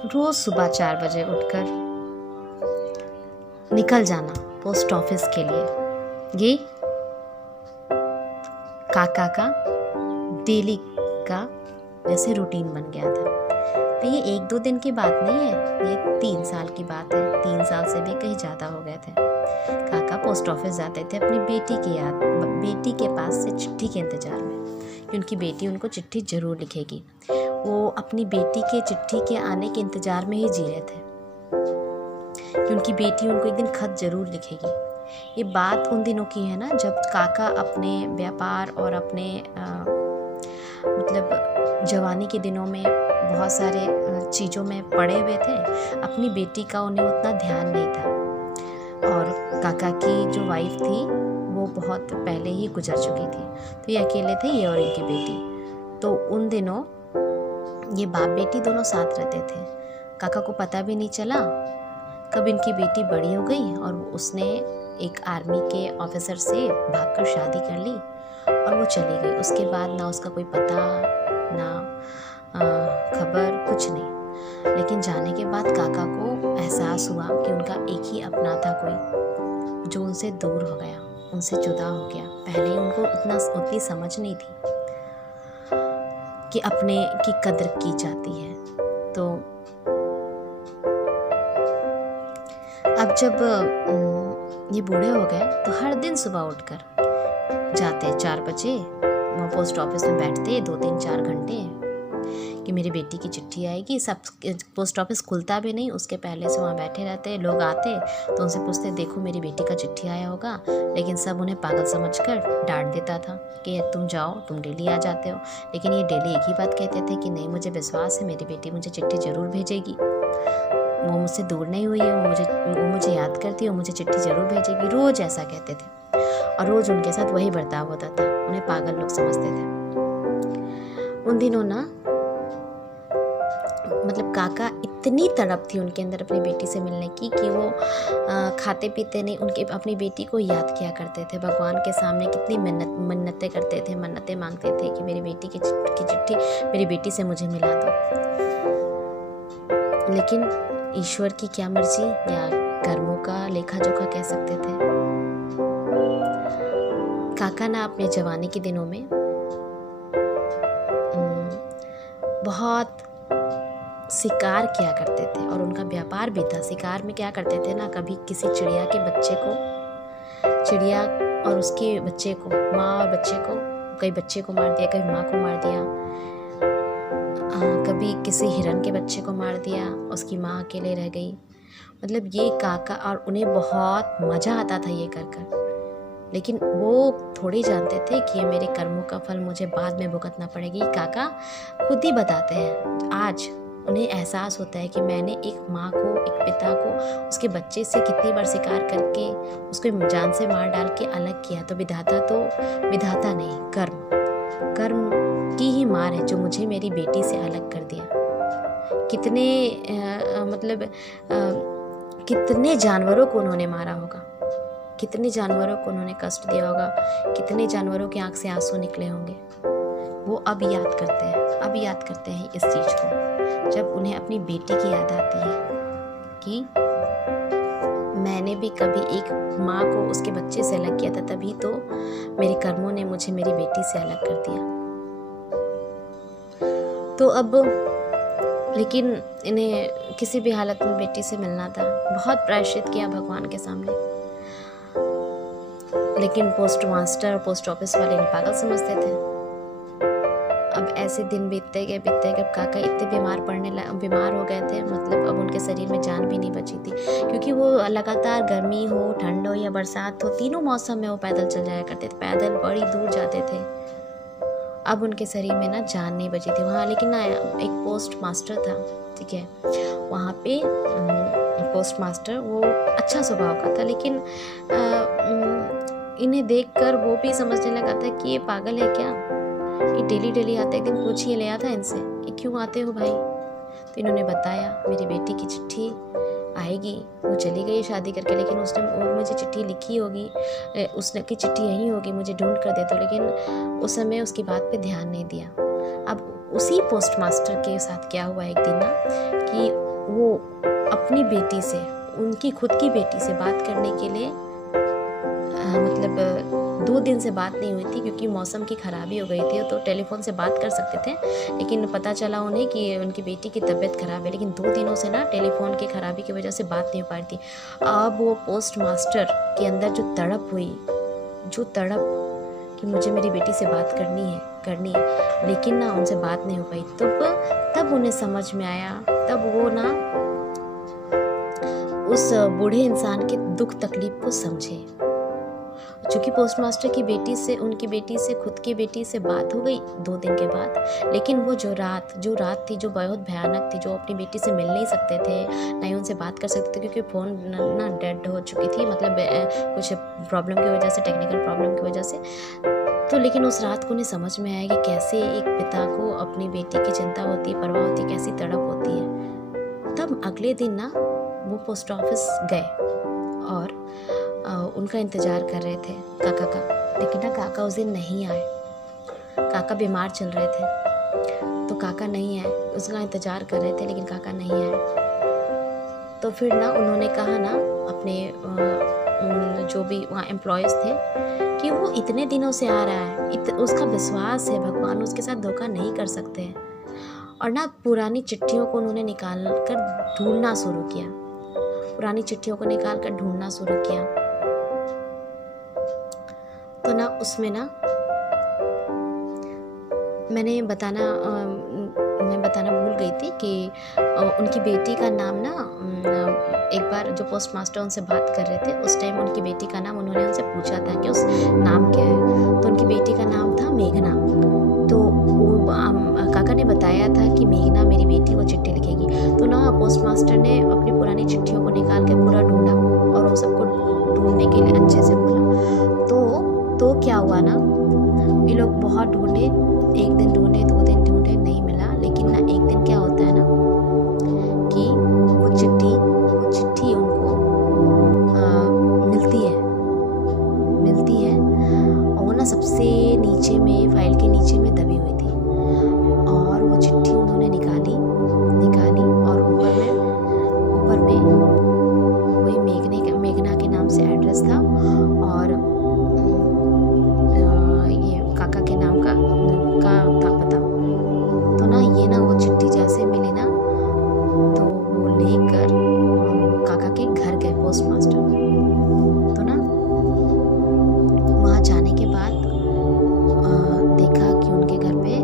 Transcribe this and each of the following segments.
रोज सुबह 4 बजे उठकर निकल जाना पोस्ट ऑफिस के लिए, ये काका का डेली का जैसे रूटीन बन गया था। तो ये 1-2 दिन की बात नहीं है, ये 3 साल की बात है। 3 साल से भी कहीं ज़्यादा हो गए थे। काका पोस्ट ऑफिस जाते थे अपनी बेटी के पास से चिट्ठी के इंतजार में कि उनकी बेटी उनको चिट्ठी ज़रूर लिखेगी। वो अपनी बेटी के चिट्ठी के आने के इंतजार में ही जी रहे थे कि उनकी बेटी उनको एक दिन खत ज़रूर लिखेगी। ये बात उन दिनों की है ना, जब काका अपने व्यापार और अपने मतलब जवानी के दिनों में बहुत सारे चीज़ों में पड़े हुए थे। अपनी बेटी का उन्हें उतना ध्यान नहीं था। और काका की जो वाइफ थी वो बहुत पहले ही गुजर चुकी थी, तो ये अकेले थे, ये और इनकी बेटी। तो उन दिनों ये बाप बेटी दोनों साथ रहते थे। काका को पता भी नहीं चला कब इनकी बेटी बड़ी हो गई और उसने एक आर्मी के ऑफिसर से भागकर शादी कर ली और वो चली गई। उसके बाद ना उसका कोई पता ना खबर, कुछ नहीं। लेकिन जाने के बाद काका को एहसास हुआ कि उनका एक ही अपना था कोई, जो उनसे दूर हो गया, उनसे जुदा हो गया। पहले उनको उतनी समझ नहीं थी कि अपने की कद्र की जाती है। तो अब जब ये बूढ़े हो गए तो हर दिन सुबह उठकर जाते 4 बजे, वहाँ पोस्ट ऑफिस में बैठते 2-3-4 घंटे कि मेरी बेटी की चिट्ठी आएगी। सब पोस्ट ऑफिस खुलता भी नहीं, उसके पहले से वहाँ बैठे रहते। लोग आते तो उनसे पूछते, देखो मेरी बेटी का चिट्ठी आया होगा। लेकिन सब उन्हें पागल समझकर डांट देता था कि तुम जाओ, तुम डेली आ जाते हो। लेकिन ये डेली एक ही बात कहते थे कि नहीं, मुझे विश्वास है मेरी बेटी मुझे चिट्ठी ज़रूर भेजेगी, वो मुझसे दूर नहीं हुई है, वो मुझे याद करती है, वो मुझे चिट्ठी ज़रूर भेजेगी। रोज़ ऐसा कहते थे और रोज़ उनके साथ वही बर्ताव होता था। उन्हें पागल लोग समझते थे। उन दिनों ना मतलब काका इतनी तड़प थी उनके अंदर अपनी बेटी से मिलने की कि वो खाते पीते नहीं, उनके अपनी बेटी को याद किया करते थे। भगवान के सामने कितनी मन्नतें करते थे, मन्नतें मांगते थे कि मेरी बेटी की चिट्ठी मेरी बेटी से मुझे मिला दो। लेकिन ईश्वर की क्या मर्जी या कर्मों का लेखा जोखा कह सकते थे। काका ना अपने जवानी के दिनों में बहुत शिकार किया करते थे और उनका व्यापार भी था। शिकार में क्या करते थे ना, कभी किसी चिड़िया और उसके बच्चे को, माँ और बच्चे को, कई बच्चे को मार दिया, कभी माँ को मार दिया, कभी किसी हिरन के बच्चे को मार दिया, उसकी माँ अकेले रह गई। मतलब ये काका, और उन्हें बहुत मज़ा आता था ये कर। लेकिन वो थोड़ी जानते थे कि ये मेरे कर्मों का फल मुझे बाद में भुगतना पड़ेगी। काका खुद ही बताते हैं, आज उन्हें एहसास होता है कि मैंने एक माँ को, एक पिता को उसके बच्चे से कितनी बार शिकार करके उसको जान से मार डाल के अलग किया। तो विधाता नहीं, कर्म की ही मार है जो मुझे मेरी बेटी से अलग कर दिया। कितने जानवरों को उन्होंने मारा होगा, कितने जानवरों को उन्होंने कष्ट दिया होगा, कितने जानवरों की आंख से आंसू निकले होंगे। वो अब याद करते हैं इस चीज़ को, जब उन्हें अपनी बेटी की याद आती है कि मैंने भी कभी एक माँ को उसके बच्चे से अलग किया था, तभी तो मेरे कर्मों ने मुझे मेरी बेटी से अलग कर दिया। तो अब लेकिन इन्हें किसी भी हालत में बेटी से मिलना था। बहुत प्रायश्चित किया भगवान के सामने, लेकिन पोस्ट मास्टर और पोस्ट ऑफिस वाले इन्हें पागल समझते थे। अब ऐसे दिन बीतते गए, काका इतने बीमार हो गए थे, मतलब अब उनके शरीर में जान भी नहीं बची थी, क्योंकि वो लगातार गर्मी हो, ठंड हो या बरसात हो, तीनों मौसम में वो पैदल चल जाया करते थे, पैदल बड़ी दूर जाते थे। अब उनके शरीर में ना जान नहीं बची थी वहाँ। लेकिन ना एक पोस्ट मास्टर था, ठीक है, वहाँ पे पोस्ट मास्टर वो अच्छा स्वभाव का था, लेकिन इन्हें देखकर वो भी समझने लगा था कि ये पागल है क्या, कि डेली आते। एक दिन पूछिए लिया था इनसे कि क्यों आते हो भाई। तो इन्होंने बताया मेरी बेटी की चिट्ठी आएगी, वो चली गई शादी करके, लेकिन उसने और मुझे चिट्ठी लिखी होगी, उसने की चिट्ठी यहीं होगी, मुझे ढूंढ कर दे दो। लेकिन उस समय उसकी बात पे ध्यान नहीं दिया। अब उसी पोस्ट मास्टर के साथ क्या हुआ एक दिन ना, कि वो अपनी बेटी से, उनकी खुद की बेटी से बात करने के लिए मतलब 2 दिन से बात नहीं हुई थी, क्योंकि मौसम की ख़राबी हो गई थी, तो टेलीफोन से बात कर सकते थे, लेकिन पता चला उन्हें कि उनकी बेटी की तबीयत ख़राब है। लेकिन 2 दिनों से ना टेलीफोन की ख़राबी की वजह से बात नहीं हो पाई थी। अब वो पोस्ट मास्टर के अंदर जो तड़प हुई, जो तड़प कि मुझे मेरी बेटी से बात करनी है, लेकिन ना उनसे बात नहीं हो पाई। तब उन्हें समझ में आया, तब वो ना उस बूढ़े इंसान के दुख तकलीफ को समझे। चूँकि पोस्ट मास्टर की बेटी से, उनकी बेटी से, खुद की बेटी से बात हो गई 2 दिन के बाद, लेकिन वो जो रात थी, जो बहुत भयानक थी, जो अपनी बेटी से मिल नहीं सकते थे, ना ही उनसे बात कर सकते थे, क्योंकि फ़ोन ना डेड हो चुकी थी, मतलब कुछ प्रॉब्लम की वजह से, टेक्निकल प्रॉब्लम की वजह से। तो लेकिन उस रात को उन्हें समझ में आया कि कैसे एक पिता को अपनी बेटी की चिंता होती है, परवाह होती है, कैसी तड़प होती है। तब अगले दिन ना वो पोस्ट ऑफिस गए और उनका इंतज़ार कर रहे थे काका का, लेकिन ना काका उस दिन नहीं आए। काका बीमार चल रहे थे, तो काका नहीं आए। उसका इंतज़ार कर रहे थे, लेकिन काका नहीं आए। तो फिर ना उन्होंने कहा ना अपने जो भी वहाँ एम्प्लॉयज़ थे कि वो इतने दिनों से आ रहा है, उसका विश्वास है, भगवान उसके साथ धोखा नहीं कर सकते हैं। और ना पुरानी चिट्ठियों को उन्होंने निकाल कर ढूंढना शुरू किया, पुरानी चिट्ठियों को निकाल कर ढूंढना शुरू किया। तो ना उसमें ना मैं बताना भूल गई थी कि उनकी बेटी का नाम ना एक बार जो पोस्ट मास्टर उनसे बात कर रहे थे, उस टाइम उनकी बेटी का नाम उन्होंने उनसे पूछा था कि उस नाम क्या है, तो उनकी बेटी का नाम था मेघना। तो काका ने बताया था कि मेघना मेरी बेटी वो चिट्ठी लिखेगी। तो ना पोस्ट मास्टर ने अपनी पुरानी चिट्ठियों को निकाल के पूरा ढूंढा और वो सबको ढूंढने के लिए अच्छे से बोला। तो क्या हुआ ना, ये लोग बहुत ढूंढे, 1 दिन ढूंढे, 2 दिन ढूंढे, नहीं मिला। लेकिन ना एक दिन क्या होता है ना कि वो चिट्ठी उनको मिलती है और वो ना सबसे नीचे में, फाइल के नीचे में दबी हुई थी। और वो चिट्ठी उन्होंने निकाली और ऊपर में वही मेघना के नाम से एड्रेस था और ये काका के नाम का था पता। तो ना ये ना वो चिट्ठी जैसे मिली ना, तो वो लेकर काका के घर गए पोस्ट मास्टर। तो ना वहाँ जाने के बाद देखा कि उनके घर पे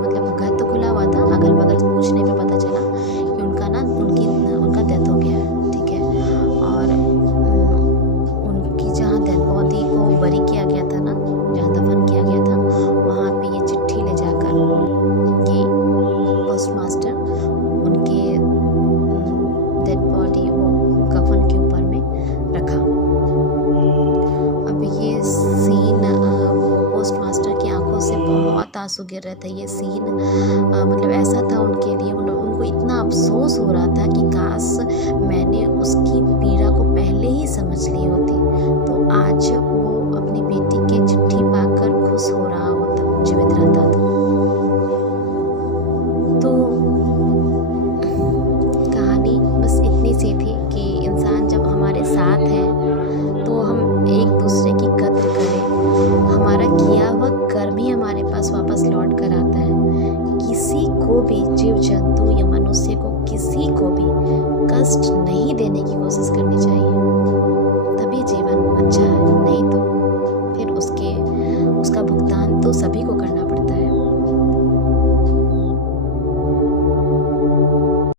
मतलब घर तो खुला हुआ था, अगल बगल पूछने पे पता चला कि उनका डेथ हो गया है, ठीक है। और उनकी जहाँ डेड बॉडी को बरी किया गया था ना, जहाँ दफन किया गया था, वहाँ पे ये चिट्ठी ले जाकर ये पोस्ट मास्टर उनके डेड बॉडी वो कफन के ऊपर में रखा। अब ये सीन पोस्ट मास्टर की आंखों से बहुत आंसू गिर रहे थे। ये सीन मतलब ऐसा था उनके लिए, उनको इतना अफसोस हो रहा था कि काश मैंने उसकी पीड़ा को पहले ही समझ ली होती, तो आज वो अपनी बेटी की चिट्ठी पाकर खुश हो रहा होता, जीवित रहता था। तो कहानी बस इतनी सी थी कि इंसान जब हमारे साथ है तो हम एक दूसरे की कद्र करें, हमारा किया हुआ कर्म ही हमारे पास वापस लौट कर आता है। किसी को भी, जीव जंतु या मनुष्य को, किसी को भी कष्ट नहीं देने की कोशिश करनी चाहिए, तभी जीवन अच्छा है। नहीं तो फिर उसका भुगतान तो सभी